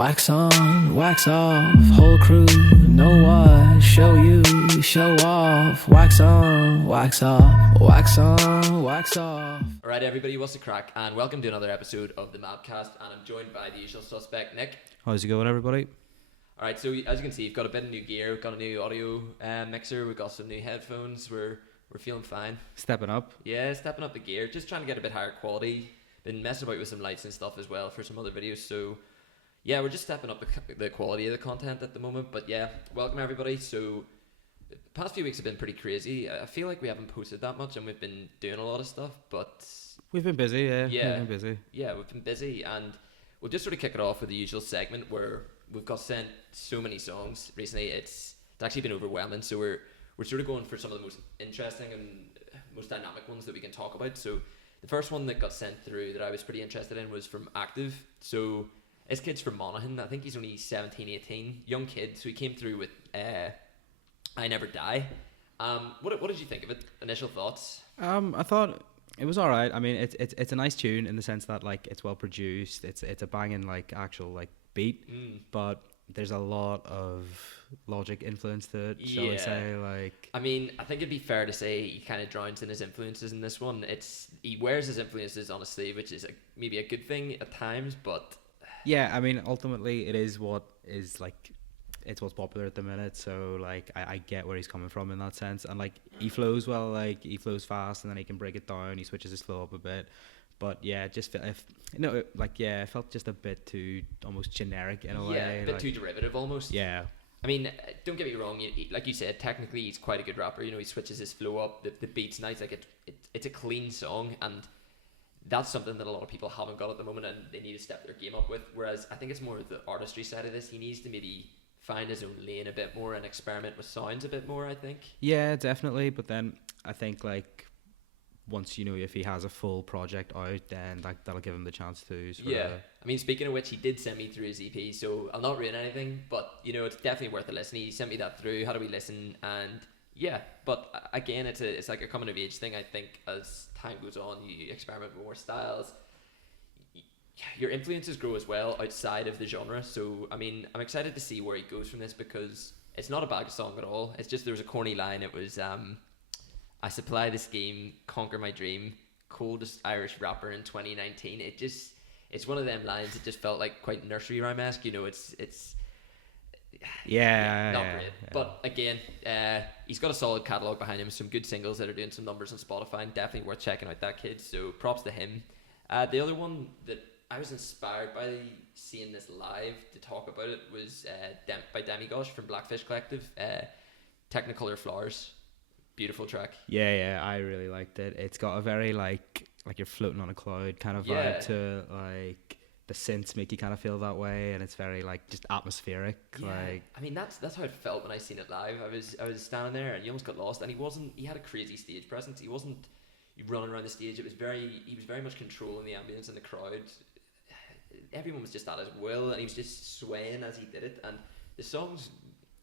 Wax on, wax off, whole crew, know what? Show you, show off. Wax on, wax off, wax on, wax off. Alright everybody, what's the crack? And welcome to another episode of the Mabcast, and I'm joined by the usual suspect, Nick. How's it going, everybody? Alright, so as you can see, we've got a bit of new gear, we've got a new audio mixer, we've got some new headphones, we're feeling fine. Stepping up. Yeah, stepping up the gear, just trying to get a bit higher quality. Been messing about with some lights and stuff as well for some other videos, so yeah, we're just stepping up the quality of the content at the moment. But yeah, welcome everybody. So the past few weeks have been pretty crazy. I feel like we haven't posted that much and we've been doing a lot of stuff, but We've been busy, yeah. Yeah. We've been busy. yeah, we've been busy, and we'll just sort of kick it off with the usual segment where we've got sent so many songs recently. It's actually been overwhelming, so we're sort of going for some of the most interesting and most dynamic ones that we can talk about. So the first one that got sent through that I was pretty interested in was from Active. So this kid's from Monaghan. I think he's only 17, 18, young kid. So he came through with I Never Die. What did you think of it? Initial thoughts? I thought it was alright. I mean, it's a nice tune in the sense that like it's well produced. It's a banging like actual like beat, but there's a lot of Logic influence to it, shall we say? Like, I mean, I think it'd be fair to say he kind of drowns in his influences in this one. He wears his influences on his sleeve, which is maybe a good thing at times, but yeah, I mean, ultimately it is what is like, it's what's popular at the minute. So like, I get where he's coming from in that sense. And like, he flows well, like he flows fast, and then he can break it down. He switches his flow up a bit. But yeah, just it felt just a bit too almost generic in a way. Yeah, a bit like, too derivative almost. Yeah. I mean, don't get me wrong. Like you said, technically he's quite a good rapper. You know, he switches his flow up. The beat's nice. Like it's a clean song, and that's something that a lot of people haven't got at the moment, and they need to step their game up with. Whereas I think it's more the artistry side of this. He needs to maybe find his own lane a bit more and experiment with sounds a bit more, I think. Yeah, definitely. But then I think like once, you know, if he has a full project out, then that'll give him the chance to sort Yeah. of... I mean, speaking of which, he did send me through his EP, so I'll not ruin anything, but you know, it's definitely worth a listen. He sent me that through. How do we listen? And yeah, but again, it's like a coming of age thing. I think as time goes on, you experiment with more styles. Your influences grow as well outside of the genre. So I mean, I'm excited to see where he goes from this, because it's not a bad song at all. It's just there was a corny line. It was I supply the scheme, conquer my dream, coldest Irish rapper in 2019. It's one of them lines that just felt like quite nursery rhyme-esque. You know, it's not great. Yeah. But again, he's got a solid catalogue behind him, some good singles that are doing some numbers on Spotify, and definitely worth checking out that kid. So props to him. The other one that I was inspired by seeing this live to talk about it was by Demigosh from Blackfish Collective, Technicolor Flowers. Beautiful track. Yeah, I really liked it. It's got a very like you're floating on a cloud kind of vibe to it. Like the synths make you kind of feel that way, and it's very like just atmospheric. Yeah. Like, I mean, that's how it felt when I seen it live. I was standing there and you almost got lost, and he had a crazy stage presence. He wasn't running around the stage. He was very much controlling the ambience and the crowd. Everyone was just at his will, and he was just swaying as he did it. And the songs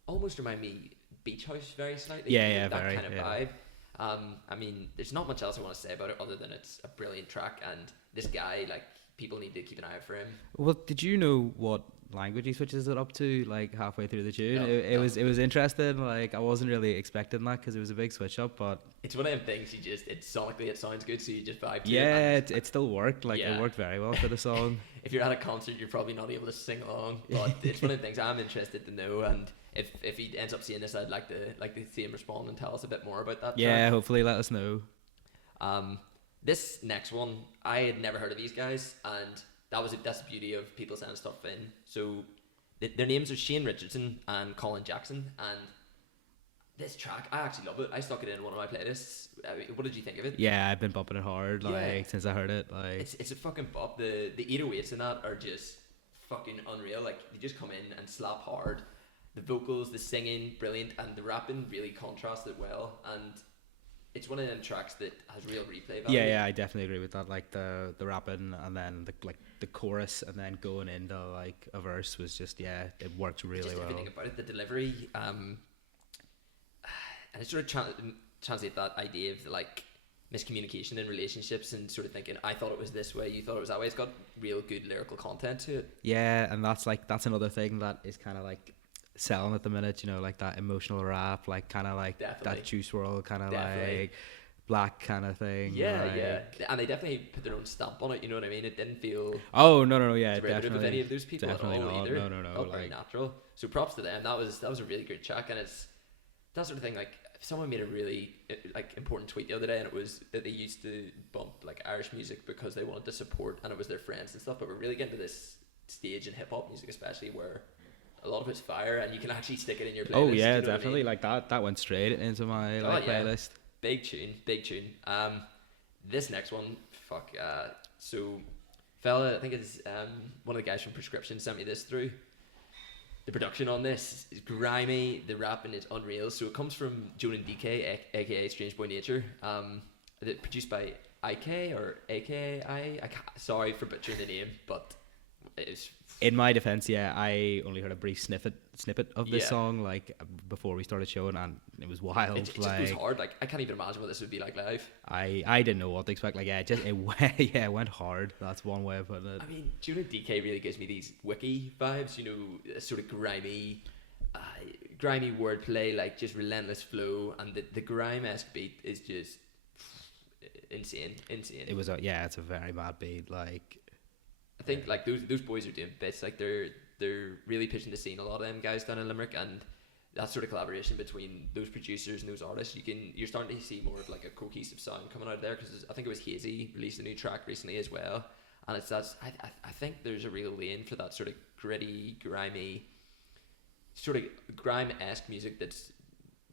almost remind me Beach House very slightly. Yeah, that very, kind of yeah. vibe. I mean, there's not much else I want to say about it other than it's a brilliant track, and this guy, like, people need to keep an eye out for him. well, did you know what language he switches it up to like halfway through the tune? No, It was interesting. Like, I wasn't really expecting that because it was a big switch up, but It's one of them things sonically it sounds good, so you just vibe to yeah, it. it still worked. Like, Yeah. it worked very well for the song. If you're at a concert, you're probably not able to sing along, but it's one of the things I'm interested to know, and if he ends up seeing this, I'd like to see him respond and tell us a bit more about that Yeah, track. hopefully let us know. This next one, I had never heard of these guys, and that's the beauty of people sending stuff in. So their names are Shane Richardson and Colin Jackson, and this track, I actually love it. I stuck it in one of my playlists. What did you think of it? Yeah, I've been bumping it hard like Yeah. since I heard it. Like, It's a fucking bop. The 808s in that are just fucking unreal. Like, they just come in and slap hard. The vocals, the singing, brilliant, and the rapping really contrasted well. And it's one of them tracks that has real replay value. yeah, I definitely agree with that. Like the rapping and then the chorus and then going into like a verse was just, yeah, it worked really Just well. everything about it, the delivery, and it sort of translate that idea of like miscommunication in relationships and sort of thinking, I thought it was this way, you thought it was that way. It's got real good lyrical content to it. Yeah, and that's another thing that is kind of like selling at the minute, you know, like that emotional rap, like kind of like Definitely. that Juice WRLD kind of Definitely. like black kind of thing. Yeah, like, yeah. And they definitely put their own stamp on it, you know what I mean? It didn't feel Oh no, yeah, derivative of definitely. any of those people at all Definitely not. either. No. Felt very Like, natural. So props to them. That was a really good track, and it's that sort of thing. Like if someone made a really like important tweet the other day, and it was that they used to bump like Irish music because they wanted to support, and it was their friends and stuff. But we're really getting to this stage in hip hop music, especially where a lot of it's fire, and you can actually stick it in your playlist. oh yeah, you know what I definitely. mean? Like that went straight into my Oh, like yeah. playlist. Big tune. This next one, so fella, I think it's one of the guys from Prescription sent me this through. The production on this is grimy, the rapping is unreal. So it comes from Jonan DK, aka Strange Boy Nature. Produced by IK or AKI. Sorry for butchering the name, but it's In my defense, yeah, I only heard a brief snippet of this Yeah. song like before we started showing, and it was wild. it just like goes hard. Like I can't even imagine what this would be like live. I didn't know what to expect. Like it went hard. That's one way of putting it. I mean, Jonan DK really gives me these wiki vibes, you know, a sort of grimy wordplay, like just relentless flow, and the grime-esque beat is just insane. It was it's a very mad beat. Like I think like those boys are doing bits, like they're really pushing the scene. A lot of them guys down in Limerick, and that sort of collaboration between those producers and those artists, you're starting to see more of like a cohesive sound coming out of there. Because I think it was Hazy released a new track recently as well, and it's I think there's a real lane for that sort of gritty, grimy, sort of grime-esque music that's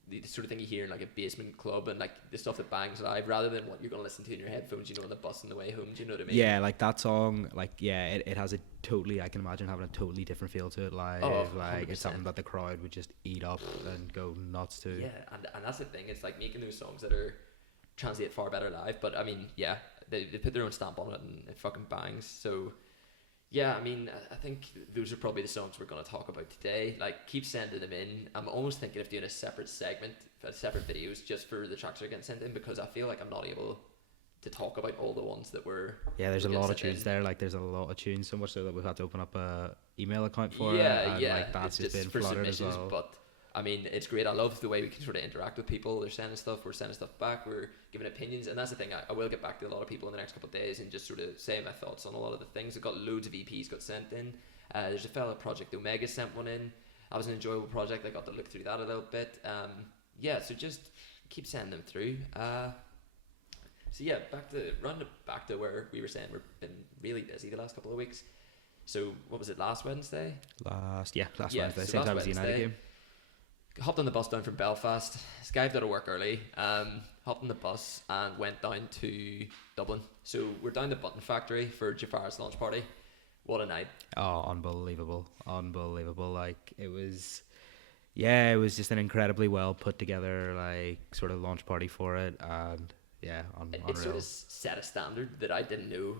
the sort of thing you hear in like a basement club, and like the stuff that bangs live, rather than what you're going to listen to in your headphones, you know, on the bus on the way home. Do you know what I mean? yeah, like that song, like it has a totally. I can imagine having a totally different feel to it live. Oh, like it's 100%. something that the crowd would just eat up and go nuts to. Yeah, and that's the thing. It's like making those songs that are translate far better live. But I mean, yeah, they put their own stamp on it, and it fucking bangs. So yeah, I mean, I think those are probably the songs we're going to talk about today. Like, keep sending them in. I'm almost thinking of doing a separate segment, separate videos just for the tracks that are getting sent in, because I feel like I'm not able to talk about all the ones that were. Yeah, there's a were lot of getting tunes sent in. there. Like, there's a lot of tunes, so much so that we've had to open up a email account for Yeah, it. And, yeah. like, that's it's just been for flooded as submissions, well. but I mean, it's great. I love the way we can sort of interact with people. They're sending stuff, we're sending stuff back, we're giving opinions, and that's the thing. I will get back to a lot of people in the next couple of days and just sort of say my thoughts on a lot of the things. I've got loads of EPs got sent in. There's a fella, Project Omega, sent one in. That was an enjoyable project. I got to look through that a little bit. Yeah, so just keep sending them through. So yeah, back to where we were saying we've been really busy the last couple of weeks. So what was it, last Wednesday? Last Yeah, Wednesday, so same last time as the United Wednesday. game. Hopped on the bus down from Belfast. Skived out of work early. Hopped on the bus and went down to Dublin. So we're down to Button Factory for Jafar's launch party. What a night! Oh, unbelievable. Like, it was just an incredibly well put together, like, sort of launch party for it, and yeah, It unreal. sort of set a standard that I didn't know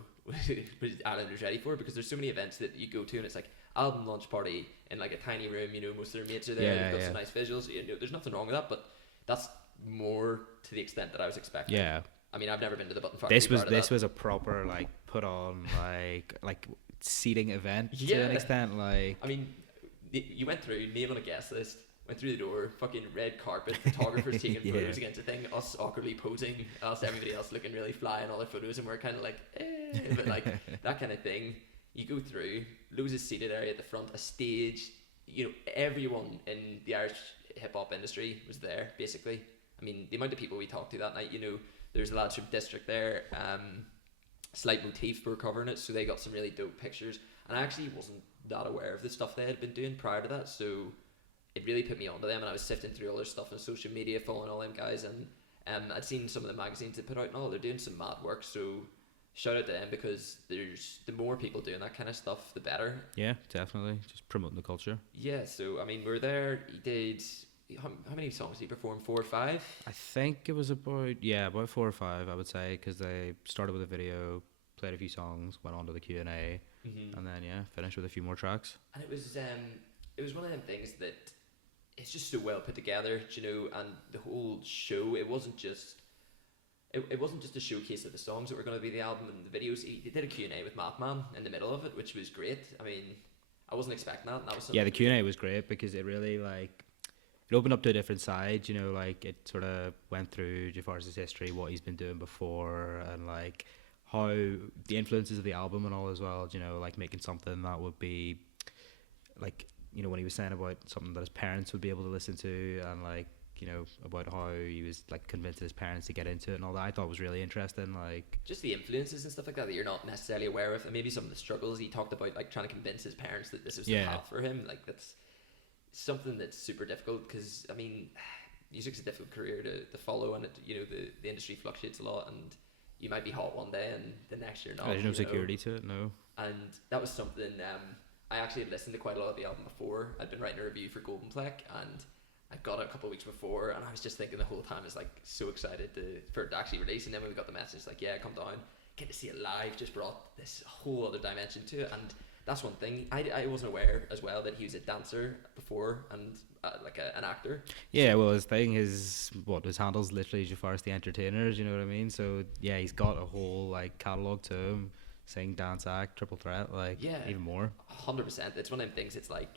Ireland was ready for, because there's so many events that you go to and it's like album launch party in like a tiny room, you know, most of their mates are there, Yeah, they've got yeah. some nice visuals, you know, there's nothing wrong with that, but that's more to the extent that I was expecting. Yeah. I mean, I've never been to the Button Factory. This was a proper, like, put on, like seating event to Yeah. an extent, like. I mean, you went through, name on a guest list, went through the door, fucking red carpet, photographers taking Yeah. photos against the thing, us awkwardly posing, us everybody else looking really fly in all their photos, and we're kind of like, but like that kind of thing. You go through, loads of seated area at the front, a stage, you know, everyone in the Irish hip hop industry was there, basically. I mean, the amount of people we talked to that night, you know, there's lads from District there, Slight Motif were covering it, so they got some really dope pictures, and I actually wasn't that aware of the stuff they had been doing prior to that, so it really put me onto them, and I was sifting through all their stuff on social media, following all them guys, and I'd seen some of the magazines they put out and all, they're doing some mad work, so shout out to them, because there's the more people doing that kind of stuff, the better. Yeah, definitely. Just promoting the culture. Yeah, so I mean, we're there, he did, how many songs did he perform, 4 or 5? I think it was about 4 or 5, I would say, because they started with a video, played a few songs, went on to the Q&A, and then finished with a few more tracks. And it was one of them things that it's just so well put together, you know, and the whole show, it wasn't just it wasn't just a showcase of the songs that were going to be the album and the videos. He did a Q&A with Madman in the middle of it, which was great. I mean, I wasn't expecting that. And that was Yeah, the Q&A was great because it really, like, it opened up to a different side, you know, like, it sort of went through Jafaris' history, what he's been doing before, and, like, how the influences of the album and all as well, you know, like, making something that would be, like, you know, when he was saying about something that his parents would be able to listen to, and, like, you know, about how he was, like, convincing his parents to get into it and all that, I thought was really interesting. Like, just the influences and stuff like that you're not necessarily aware of, and maybe some of the struggles he talked about, like trying to convince his parents that this was the path for him. Like, that's something that's super difficult, because I mean, music's a difficult career to follow, and it, you know, the industry fluctuates a lot, and you might be hot one day and the next year not. There's no security to it, no. And that was something I actually had listened to quite a lot of the album before. I'd been writing a review for Golden Plec, and I got it a couple of weeks before, and I was just thinking the whole time, I was like so excited for it to actually release. And then when we got the message, like, yeah, come down, get to see it live, just brought this whole other dimension to it. And that's one thing I wasn't aware as well, that he was a dancer before and like an actor. Yeah, well, his thing is, his handle's literally Jafaris the Entertainers, you know what I mean? So yeah, he's got a whole, like, catalogue to him: sing, dance, act, triple threat, like, yeah, even more. 100%. It's one of them things. It's like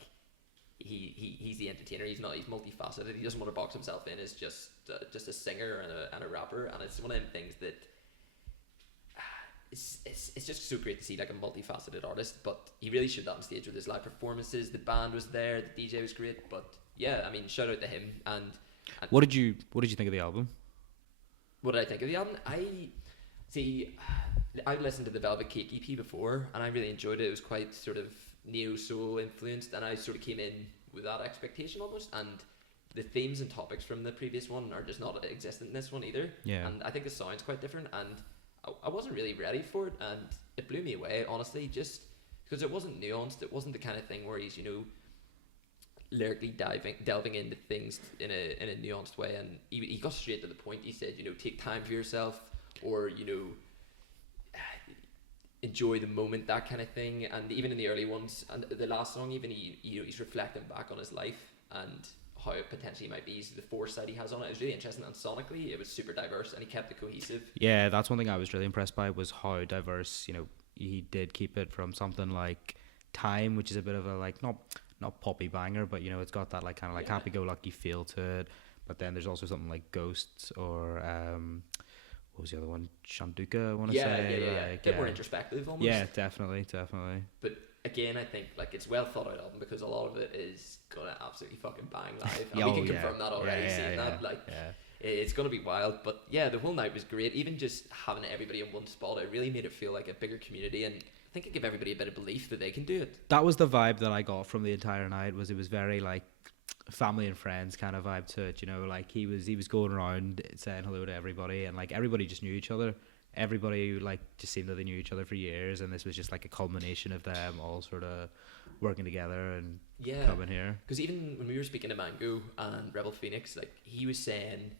he's the entertainer. He's multifaceted. He doesn't want to box himself in as just a singer and a rapper. And it's one of them things that it's just so great to see, like, a multifaceted artist. But he really showed that on stage with his live performances. The band was there. The DJ was great. But yeah, I mean, shout out to him. And what did you think of the album? What did I think of the album? I've listened to the Velvet Cake EP before, and I really enjoyed it. It was quite sort of neo-soul influenced, and I sort of came in with that expectation almost, and the themes and topics from the previous one are just not existent in this one either. Yeah. And I think the sound's quite different, and I wasn't really ready for it, and it blew me away, honestly, just because it wasn't nuanced. It wasn't the kind of thing where he's, you know, lyrically delving into things in a nuanced way, and he got straight to the point. He said, you know, take time for yourself, or, you know, enjoy the moment, that kind of thing. And even in the early ones, and the last song, even he's reflecting back on his life and how it potentially might be, the foresight he has on it. It was really interesting, and sonically it was super diverse, and he kept it cohesive. Yeah, that's one thing I was really impressed by, was how diverse, you know, he did keep it, from something like Time, which is a bit of a, like, not poppy banger, but, you know, it's got that, like, kind of like happy-go-lucky feel to it. But then there's also something like Ghosts, or what was the other one? Shanduka, I want to say. Yeah. Like, a bit more introspective almost. Yeah, definitely. But again, I think, like, it's well thought out album, because a lot of it is gonna absolutely fucking bang live, and we can confirm that already. Seeing that, like, it's gonna be wild. But yeah, the whole night was great. Even just having everybody in one spot, it really made it feel like a bigger community, and I think it gave everybody a bit of belief that they can do it. That was the vibe that I got from the entire night. It was very, like, family and friends kind of vibe to it, you know. Like, he was going around saying hello to everybody, and, like, everybody just knew each other. Everybody, like, just seemed that they knew each other for years, and this was just like a culmination of them all sort of working together and coming here. Because even when we were speaking to Mango and Rebel Phoenix, like, he was saying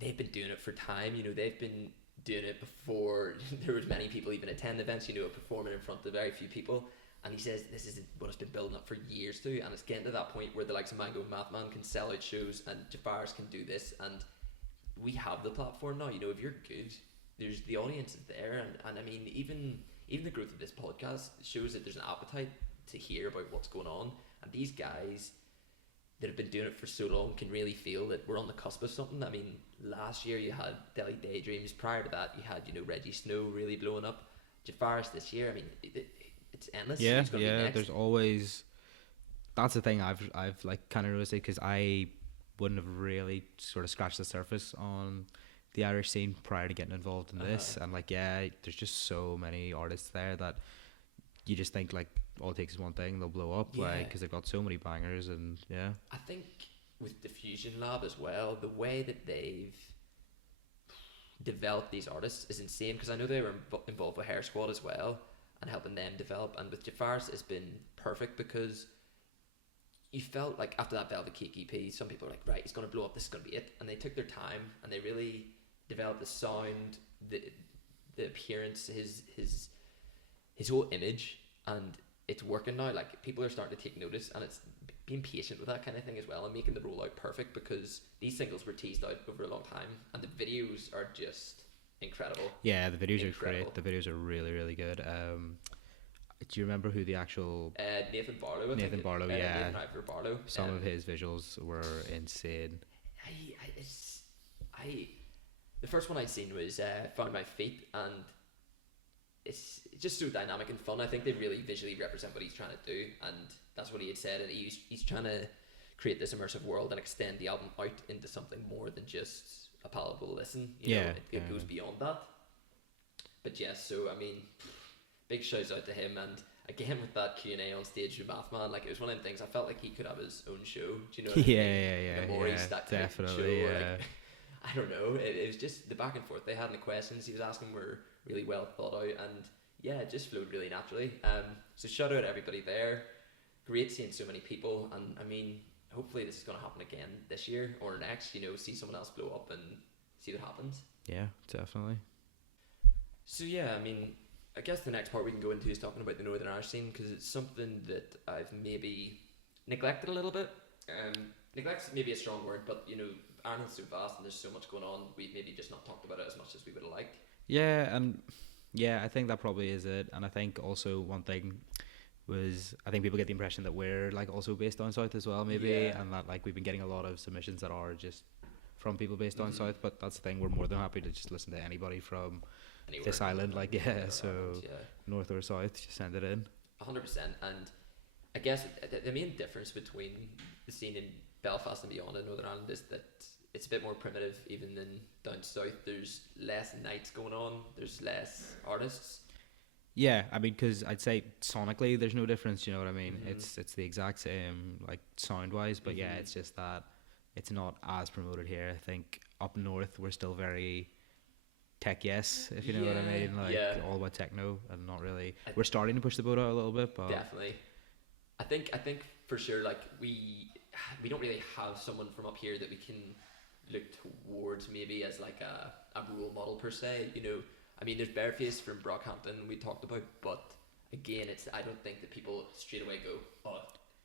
they've been doing it for time, you know, they've been doing it before there was many people even attend events, you know, performing in front of very few people. And he says this is what it's been building up for years too, and it's getting to that point where the likes of Mango and Mathman can sell out shows, and Jafaris can do this, and we have the platform now. You know, if you're good, there's the audience is there, and I mean, even the growth of this podcast shows that there's an appetite to hear about what's going on, and these guys that have been doing it for so long can really feel that we're on the cusp of something. I mean, last year you had Delhi Daydreams. Prior to that, you had, you know, Reggie Snow really blowing up. Jafaris this year, I mean, it's endless. Yeah. There's always. That's the thing I've like kind of noticed, because I wouldn't have really sort of scratched the surface on the Irish scene prior to getting involved in this, and, like, there's just so many artists there that you just think, like, all it takes is one thing, they'll blow up, like, because they've got so many bangers. And I think with Diffusion Lab as well, the way that they've developed these artists is insane, because I know they were involved with Hair Squad as well and helping them develop, and with Jafaris it's been perfect, because you felt like after that Velvet Cake EP, some people were like, right, he's going to blow up, this is going to be it, and they took their time and they really developed the sound, the appearance, his whole image, and it's working now. Like, people are starting to take notice, and it's being patient with that kind of thing as well, and making the rollout perfect, because these singles were teased out over a long time, and the videos are just incredible. Yeah, the videos are Incredible. great. The videos are really, really good. Do you remember who the actual Nathan Barlow. Nathan Barlow? Yeah, Nathan Ivor Barlow. some of his visuals were insane. I the first one I'd seen was Found My Feet, and it's just so dynamic and fun. I think they really visually represent what he's trying to do, and that's what he had said. And he's trying to create this immersive world and extend the album out into something more than just a palatable listen. You know, it goes beyond that. But yes, so I mean, big shouts out to him, and again with that Q&A on stage with Mathman, like it was one of them things I felt like he could have his own show. Do you know what I mean? Yeah, Like a Maurice, that type of definitely. show, Yeah. like, I don't know. It was just the back and forth they had, and the questions he was asking were really well thought out, and yeah, it just flowed really naturally. So shout out to everybody there. Great seeing so many people, and I mean, hopefully this is going to happen again this year or next. You know, see someone else blow up and see what happens. Yeah, definitely. So yeah, I mean, I guess the next part we can go into is talking about the Northern Irish scene, because it's something that I've maybe neglected a little bit. Neglect's maybe a strong word, but you know, Ireland's so vast and there's so much going on. We've maybe just not talked about it as much as we would have liked. Yeah, and yeah, I think that probably is it. And I think also one thing was, I think people get the impression that we're like also based down south as well, maybe, and that like we've been getting a lot of submissions that are just from people based down south. But that's the thing, we're more than happy to just listen to anybody from Anywhere. this island, like so Ireland, north or south, just send it in. 100%. And I guess the main difference between the scene in Belfast and beyond in Northern Ireland is that it's a bit more primitive even than down south. There's less nights going on, there's less artists. Yeah, I mean, because I'd say sonically there's no difference, you know what I mean? It's the exact same, like, sound-wise, but yeah, it's just that it's not as promoted here. I think up north we're still very tech yes, if you know what I mean, like all about techno, and not really. We're starting to push the boat out a little bit, but definitely. I think for sure, like we don't really have someone from up here that we can look towards maybe as like a role model per se. You know, I mean, there's Bareface from Brockhampton we talked about, but again, I don't think that people straight away go, oh,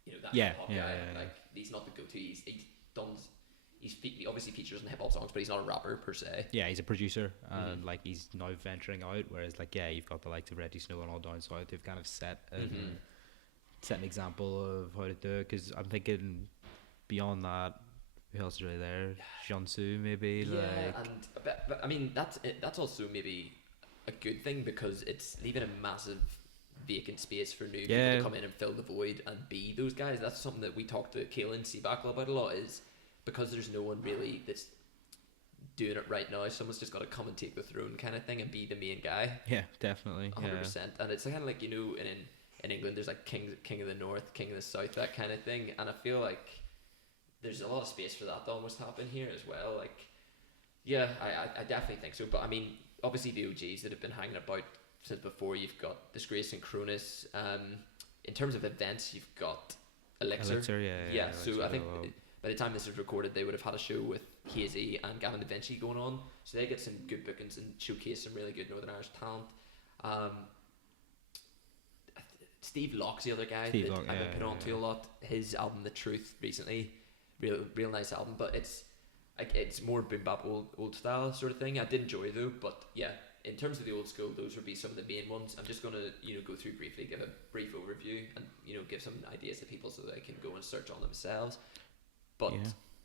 you know, that hip hop guy. Like he's not the go-to. He's he obviously features in hip hop songs, but he's not a rapper per se. Yeah, he's a producer, and like he's now venturing out. Whereas like you've got the likes of Reddy Snow and all down south. They've kind of set an example of how to do it. Because I'm thinking beyond that, who else is really there? Jansu maybe. Yeah, and but I mean that's also maybe a good thing, because it's leaving a massive vacant space for new people to come in and fill the void and be those guys. That's something that we talked to Kaelin Seabackle about a lot, is because there's no one really that's doing it right now. Someone's just got to come and take the throne kind of thing and be the main guy. Yeah, definitely. 100%. And it's kind of like, you know, in England there's like king of the north, king of the south, that kind of thing. And I feel like there's a lot of space for that to almost happen here as well. Like, yeah, I definitely think so. But I mean, obviously the OGs that have been hanging about since before, you've got Disgrace and Cronus. In terms of events, you've got Elixir. Yeah. So I think by the time this is recorded, they would have had a show with Hazy and Gavin Da Vinci going on. So they get some good bookings and showcase some really good Northern Irish talent. Steve Locke's the other guy that I've been put on to a lot. His album The Truth recently, real nice album, but it's more boom bap old style sort of thing. I did enjoy though, but yeah, in terms of the old school, those would be some of the main ones. I'm just gonna go through briefly, give a brief overview, and give some ideas to people so they can go and search on themselves. But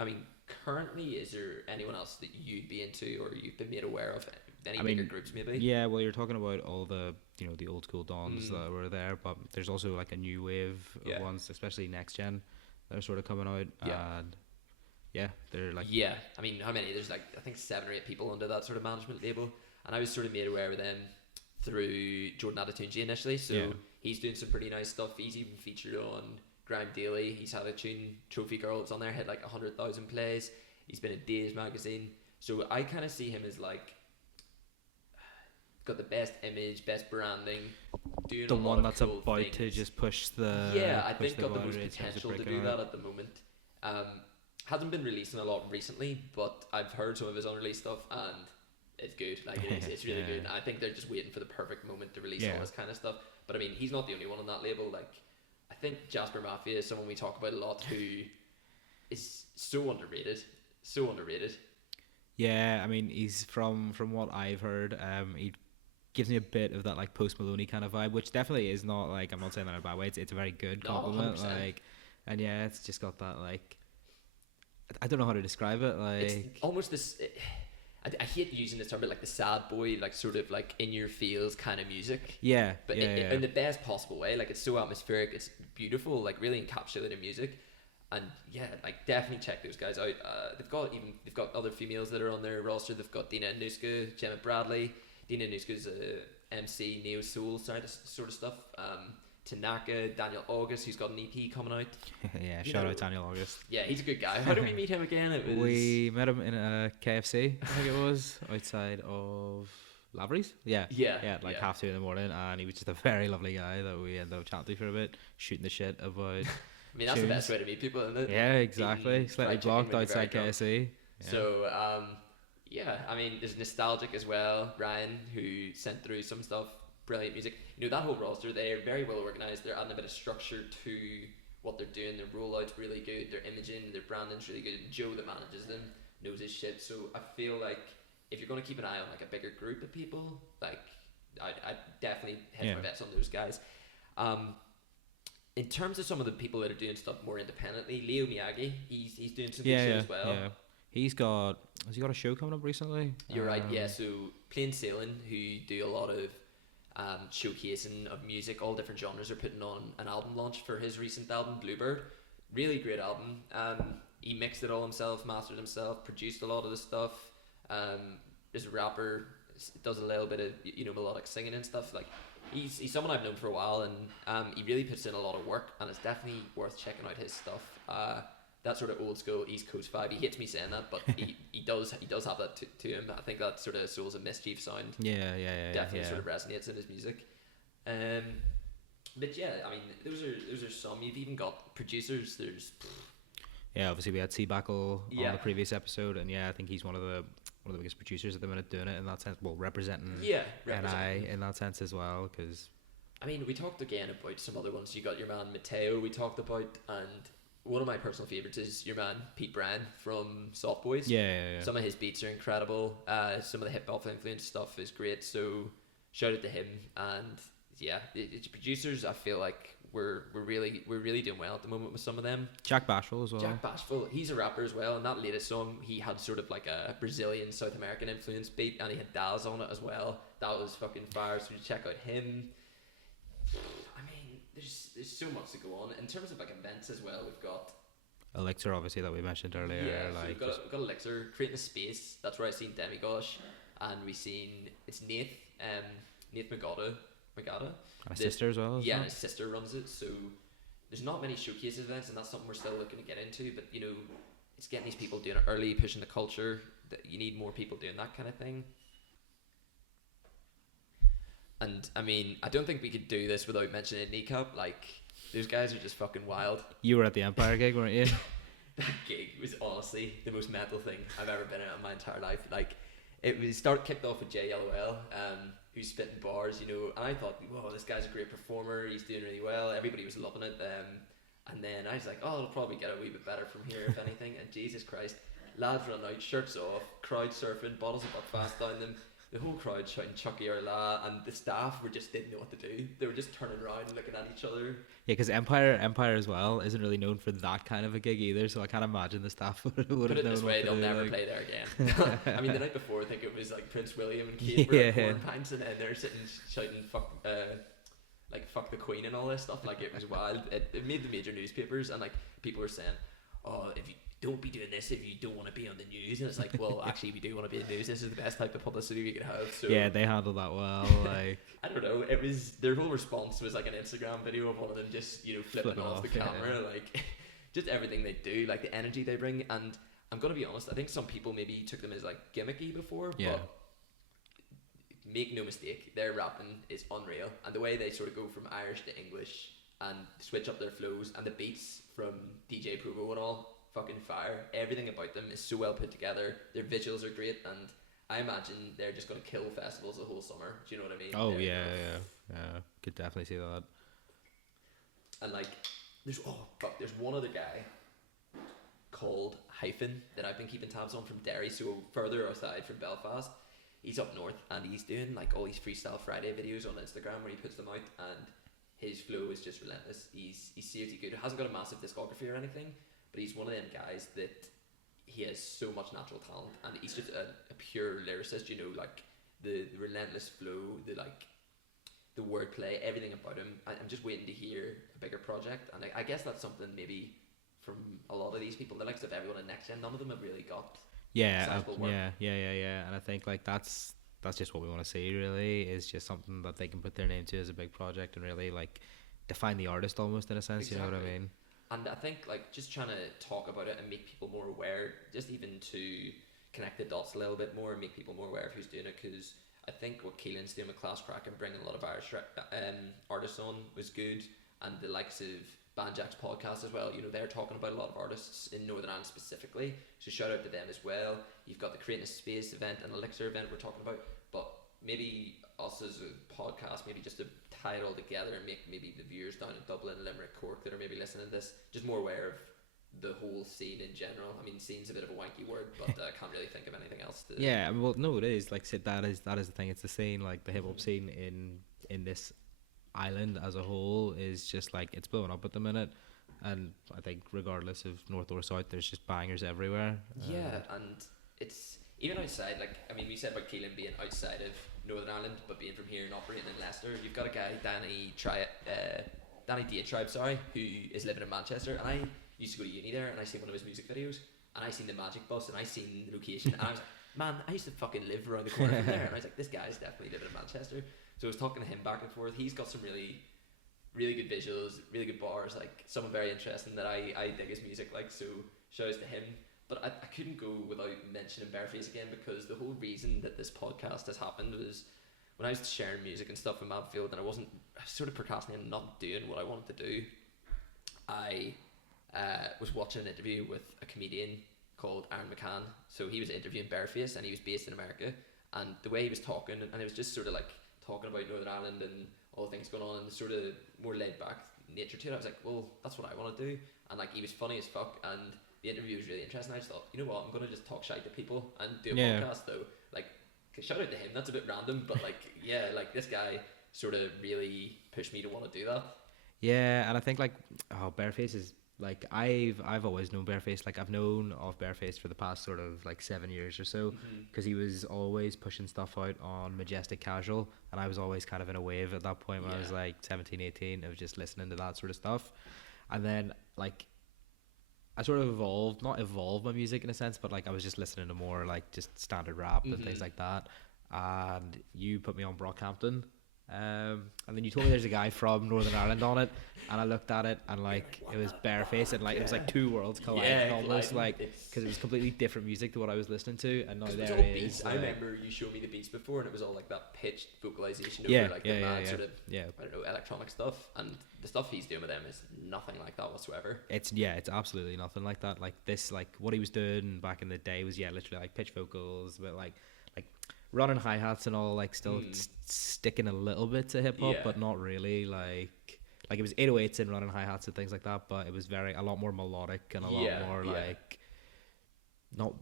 I mean, currently, is there anyone else that you'd be into or you've been made aware of? Any bigger groups maybe? Yeah, well, you're talking about all the the old school dons that were there, but there's also like a new wave of ones, especially next gen, that are sort of coming out. And they're like I mean, how many? There's like I think 7 or 8 people under that sort of management label, and I was sort of made aware of them through Jordan Adetunji initially. So he's doing some pretty nice stuff. He's even featured on Grime Daily. He's had a tune, Trophy Girl, it's on there, had like 100,000 plays. He's been in Days magazine. So I kind of see him as like got the best image, best branding, doing the a lot one of that's cool about things. to just push the I think got the most potential to do that at the moment. Hasn't been releasing a lot recently, but I've heard some of his unreleased stuff and it's good. Like it's really good. I think they're just waiting for the perfect moment to release all this kind of stuff. But I mean, he's not the only one on that label. Like I think Jasper Mafia is someone we talk about a lot who is so underrated. Yeah, I mean, he's from what I've heard, he gives me a bit of that like Post Maloney kind of vibe, which definitely is not like, I'm not saying that in a bad way. It's a very good No, compliment. 100%. Like, and yeah, it's just got that like, I don't know how to describe it. Like, It's almost this. I hate using this term, but like the sad boy, like sort of like in your feels kind of music. yeah, But yeah. in the best possible way. Like it's so atmospheric, it's beautiful, like really encapsulated music. And yeah, like definitely check those guys out. They've got other females that are on their roster. They've got Dina Nuska, Gemma Bradley. Dina Nuska's a MC neo soul sort of stuff. Tanaka, Daniel August, who's got an EP coming out. Yeah, You shout know, out Daniel August. Yeah, he's a good guy. How did we meet him again? It was We met him in a KFC, I think it was, outside of Lavery's. Yeah, like 2:30 in the morning, and he was just a very lovely guy that we ended up chatting to for a bit, shooting the shit about. I mean, that's the best way to meet people, isn't it? Yeah, exactly. Eating Slightly fried chicken blocked when you're very outside drunk. KFC. Yeah. So, yeah, I mean, there's Nostalgic as well. Ryan, who sent through some stuff, brilliant music. You know, that whole roster, they're very well organized. They're adding a bit of structure to what they're doing. Their rollout's really good. Their imaging, their branding's really good. Joe, that manages them, knows his shit. So I feel like if you're going to keep an eye on like a bigger group of people, like I definitely hedge my bets on those guys. In terms of some of the people that are doing stuff more independently, Leo Miyagi, he's doing some good shit as well. Yeah. Has he got a show coming up recently? You're right, yeah. So Plain Sailing, who do a lot of showcasing of music, all different genres, are putting on an album launch for his recent album, Bluebird. Really great album. He mixed it all himself, mastered himself, produced a lot of the stuff. Is a rapper, does a little bit of melodic singing and stuff. Like he's someone I've known for a while, and he really puts in a lot of work, and it's definitely worth checking out his stuff. That sort of old school East Coast vibe. He hates me saying that, but he does have that to him. I think that sort of Souls of Mischief sound definitely sort of resonates in his music. But yeah, I mean, those are some. You've even got producers. There's obviously we had Seabackle Yeah. on the previous episode, and I think he's one of the biggest producers at the minute doing it in that sense. Well, representing NI in that sense as well, because I mean, we talked again about some other ones. You got your man Mateo we talked about, and one of my personal favourites is your man Pete Bryan from Soft Boys. Yeah. Some of his beats are incredible. Some of the hip hop influence stuff is great. So shout out to him. And yeah, the producers, I feel like we're really doing well at the moment with some of them. Jack Bashful as well. Jack Bashful, he's a rapper as well. And that latest song, he had sort of like a Brazilian South American influence beat, and he had Daz on it as well. That was fucking fire. So you check out him. I mean, there's so much to go on in terms of like events as well. We've got Elixir, obviously, that we mentioned earlier. so like we've got Elixir creating a space. That's where I seen Demigosh, and we seen it's Nath Magada, and his sister as well. Yeah, and his sister runs it. So there's not many showcase events, and that's something we're still looking to get into. But you know, it's getting these people doing it early, pushing the culture. That you need more people doing that kind of thing. And I mean, I don't think we could do this without mentioning Kneecap. Like, those guys are just fucking wild. You were at the Empire gig, weren't you? That gig was honestly the most mental thing I've ever been in my entire life. Like, it was kicked off with Jay Yellowell, who's spitting bars, you know, and I thought, whoa, this guy's a great performer, he's doing really well, everybody was loving it. And then I was like, oh, it'll probably get a wee bit better from here, if anything. And Jesus Christ, lads run out, shirts off, crowd surfing, bottles of Buckfast down them. The whole crowd shouting Chucky or La, and the staff just didn't know what to do. They were just turning around and looking at each other. Yeah, because Empire as well isn't really known for that kind of a gig either, so I can't imagine the staff would have known. Put it this way, they'll never play there again. I mean, the night before, I think it was like Prince William and Kate were pouring pints, and then they're sitting shouting fuck the Queen and all this stuff. Like, it was wild. It made the major newspapers, and like people were saying, oh, if you don't be doing this if you don't want to be on the news. And it's like, well, actually, we do want to be in the news. This is the best type of publicity we could have. So yeah, they handled that well. Like, I don't know, it was, their whole response was like an Instagram video of one of them just, you know, flipping off the camera, like just everything they do, like the energy they bring. And I'm gonna be honest, I think some people maybe took them as like gimmicky before, but make no mistake, their rapping is unreal, and the way they sort of go from Irish to English and switch up their flows, and the beats from DJ Provo and all, fucking fire. Everything about them is so well put together. Their visuals are great, and I imagine they're just going to kill festivals the whole summer. Do you know what I mean? Oh yeah, could definitely see that. And like, there's one other guy called Hyphen that I've been keeping tabs on from Derry, so further aside from Belfast. He's up north and he's doing like all these Freestyle Friday videos on Instagram where he puts them out, and his flow is just relentless. He's seriously good. He hasn't got a massive discography or anything, but he's one of them guys that he has so much natural talent, and he's just a pure lyricist, you know, like the relentless flow, the wordplay, everything about him. I'm just waiting to hear a bigger project, and I guess that's something maybe from a lot of these people, the likes of everyone in Next Gen, none of them have really got sizable work. Yeah. And I think like that's just what we want to see. Really, is just something that they can put their name to as a big project and really like define the artist almost in a sense. Exactly. You know what I mean? And I think like just trying to talk about it and make people more aware, just even to connect the dots a little bit more and make people more aware of who's doing it, because I think what Keelan's doing with Class Crack and bringing a lot of Irish artists on was good, and the likes of Banjack's podcast as well, you know, they're talking about a lot of artists in Northern Ireland specifically, so shout out to them as well. You've got the Creating a Space event and Elixir event we're talking about, but maybe us as a podcast, maybe just to tie it all together and make maybe the viewers down in Dublin, Limerick, Cork that are maybe listening to this just more aware of the whole scene in general. I mean, scene's a bit of a wanky word, but I can't really think of anything else to... Yeah, well, no, it is. Like I said, that is the thing. It's the scene, like the hip-hop scene in this island as a whole is just like, it's blowing up at the minute, and I think regardless of north or south, there's just bangers everywhere. Yeah, and it's even outside, like, I mean, we said about Keelan being outside of Northern Ireland, but being from here and operating in Leicester, you've got a guy, Danny Daytribe, who is living in Manchester, and I used to go to uni there, and I seen one of his music videos, and I seen the Magic Bus, and I seen the location, and I was like, man, I used to fucking live around the corner from there, and I was like, this guy's definitely living in Manchester. So I was talking to him back and forth. He's got some really, really good visuals, really good bars, like someone very interesting that I dig his music, like, so shout outs to him. But I couldn't go without mentioning Bareface again, because the whole reason that this podcast has happened was when I was sharing music and stuff in Mabfield, and I was sort of procrastinating, not doing what I wanted to do. I was watching an interview with a comedian called Aaron McCann. So he was interviewing Bareface, and he was based in America, and the way he was talking, and it was just sort of like talking about Northern Ireland and all the things going on, and the sort of more laid back nature to it. I was like, well, that's what I want to do. And like, he was funny as fuck, and the interview was really interesting. I just thought, you know what, I'm gonna just talk shite to people and do a podcast though. Like, shout out to him, that's a bit random, but like, yeah, like this guy sort of really pushed me to want to do that. Yeah, and I think like, Bareface is like, I've always known Bareface. Like, I've known of Bareface for the past sort of like 7 years or so, because he was always pushing stuff out on Majestic Casual, and I was always kind of in a wave at that point when I was like 17, 18 of just listening to that sort of stuff. And then like, I sort of not evolved my music in a sense, but like I was just listening to more like just standard rap and things like that. And you put me on Brockhampton, and then you told me there's a guy from Northern Ireland on it, and I looked at it and like it was Bareface, and like it was like two worlds colliding almost, like, because it was completely different music to what I was listening to, and now there it is. Beats. I remember you showed me the beats before, and it was all like that pitched vocalization over like the mad sort of I don't know, electronic stuff, and the stuff he's doing with them is nothing like that whatsoever. It's absolutely nothing like that. Like this, like what he was doing back in the day was literally like pitch vocals, but like running hi-hats and all, like still sticking a little bit to hip-hop, but not really. Like it was 808s and running hi-hats and things like that, but it was a lot more melodic and a lot more like not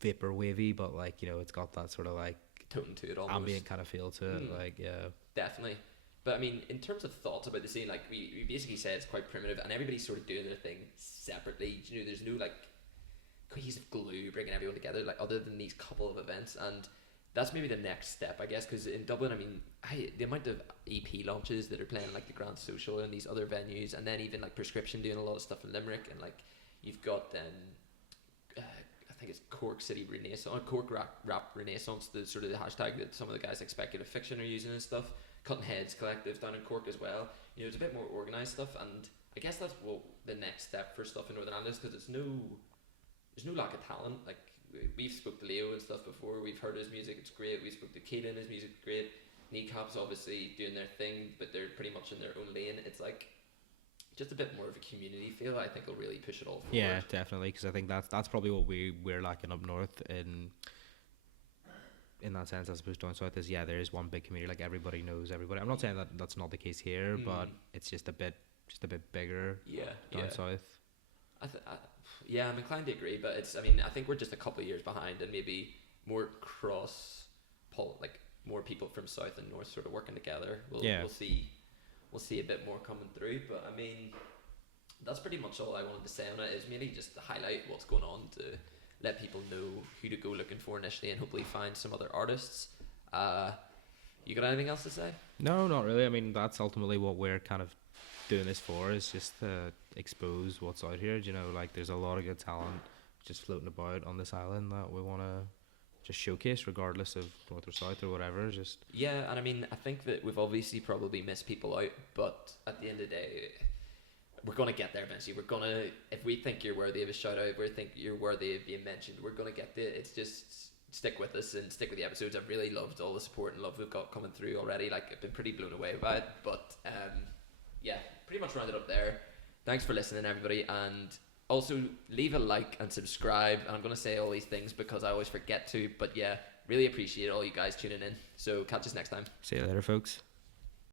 vapor wavy, but like, you know, it's got that sort of like tone to it, almost ambient kind of feel to it. Like, yeah, definitely. But I mean, in terms of thoughts about the scene, like we basically said it's quite primitive, and everybody's sort of doing their thing separately. You know, there's no like cohesive glue bringing everyone together, like other than these couple of events, and that's maybe the next step, I guess, because in Dublin, I mean, the amount of EP launches that are playing like the Grand Social and these other venues, and then even like Prescription doing a lot of stuff in Limerick, and like you've got I think it's Cork City Renaissance, Cork Rap Renaissance, the sort of the hashtag that some of the guys like Speculative Fiction are using and stuff. Cutting Heads Collective down in Cork as well. You know, it's a bit more organised stuff, and I guess that's what the next step for stuff in Northern Ireland is, because there's no lack of talent. Like, we've spoke to Leo and stuff before, we've heard his music, it's great. We spoke to Keelan, his music's great. Kneecap's obviously doing their thing, but they're pretty much in their own lane. It's like just a bit more of a community feel. I think will really push it all forward. Yeah, definitely, because I think that's probably what we're lacking up north in that sense, as opposed to down south. Is there is one big community, like everybody knows everybody. I'm not saying that that's not the case here, but it's just a bit bigger down south. Yeah, I'm inclined to agree, but I mean, I think we're just a couple of years behind, and maybe more like more people from south and north sort of working together. We'll see a bit more coming through, but I mean, that's pretty much all I wanted to say on it. Is mainly just to highlight what's going on, to let people know who to go looking for initially, and hopefully find some other artists. You got anything else to say? No, not really. I mean, that's ultimately what we're kind of doing this for, is just to expose what's out here. You know, like there's a lot of good talent just floating about on this island that we want to just showcase, regardless of north or south or whatever. Just yeah, and I mean, I think that we've obviously probably missed people out, but at the end of the day, we're gonna get there eventually. If we think you're worthy of a shout out, we think you're worthy of being mentioned, we're gonna get there. It's just stick with us and stick with the episodes. I've really loved all the support and love we've got coming through already. Like, I've been pretty blown away by it, but yeah, pretty much rounded up there. Thanks for listening, everybody, and also leave a like and subscribe. And I'm gonna say all these things because I always forget to, but yeah, really appreciate all you guys tuning in. So catch us next time. see you later, folks.